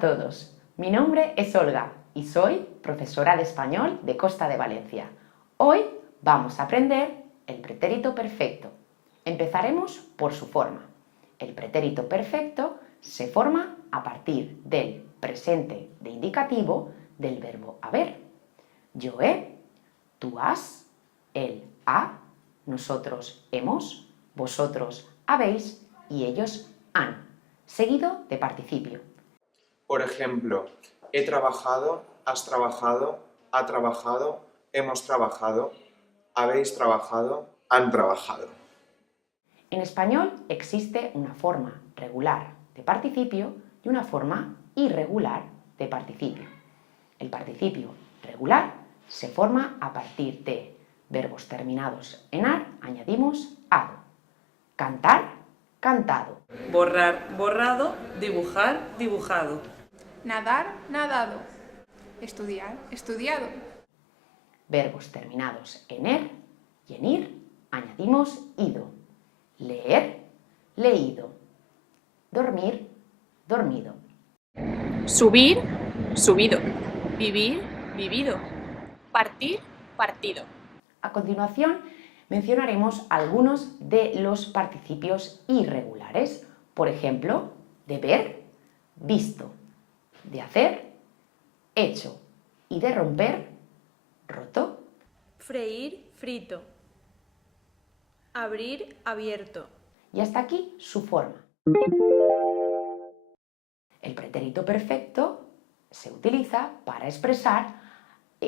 a todos, mi nombre es Olga y soy profesora de español de Costa de Valencia. Hoy vamos a aprender el pretérito perfecto. Empezaremos por su forma. El pretérito perfecto se forma a partir del presente de indicativo del verbo haber. Yo he, tú has, él ha, nosotros hemos, vosotros habéis y ellos han, seguido de participio. Por ejemplo, he trabajado, has trabajado, ha trabajado, hemos trabajado, habéis trabajado, han trabajado. En español existe una forma regular de participio y una forma irregular de participio. El participio regular se forma a partir de verbos terminados en ar, añadimos ado. Cantar, cantado. Borrar, borrado, dibujar, dibujado. Nadar, nadado. Estudiar, estudiado. Verbos terminados en er y en ir, añadimos ido. Leer, leído. Dormir, dormido. Subir, subido. Vivir, vivido. Partir, partido. A continuación, mencionaremos algunos de los participios irregulares. Por ejemplo, de ver, visto. De hacer, hecho. Y de romper, roto. Freír, frito. Abrir, abierto. Y hasta aquí su forma. El pretérito perfecto se utiliza para expresar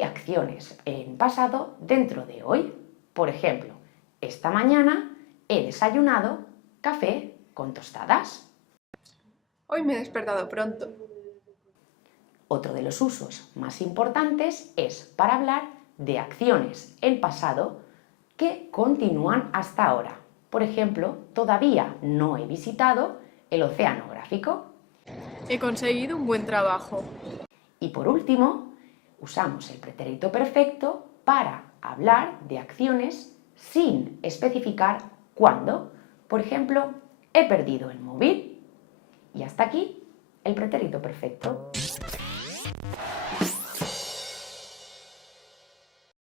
acciones en pasado dentro de hoy. Por ejemplo, esta mañana he desayunado café con tostadas. Hoy me he despertado pronto. Otro de los usos más importantes es para hablar de acciones en pasado que continúan hasta ahora. Por ejemplo, todavía no he visitado el oceanográfico. He conseguido un buen trabajo. Y por último, usamos el pretérito perfecto para hablar de acciones sin especificar cuándo. Por ejemplo, he perdido el móvil. Y hasta aquí el pretérito perfecto.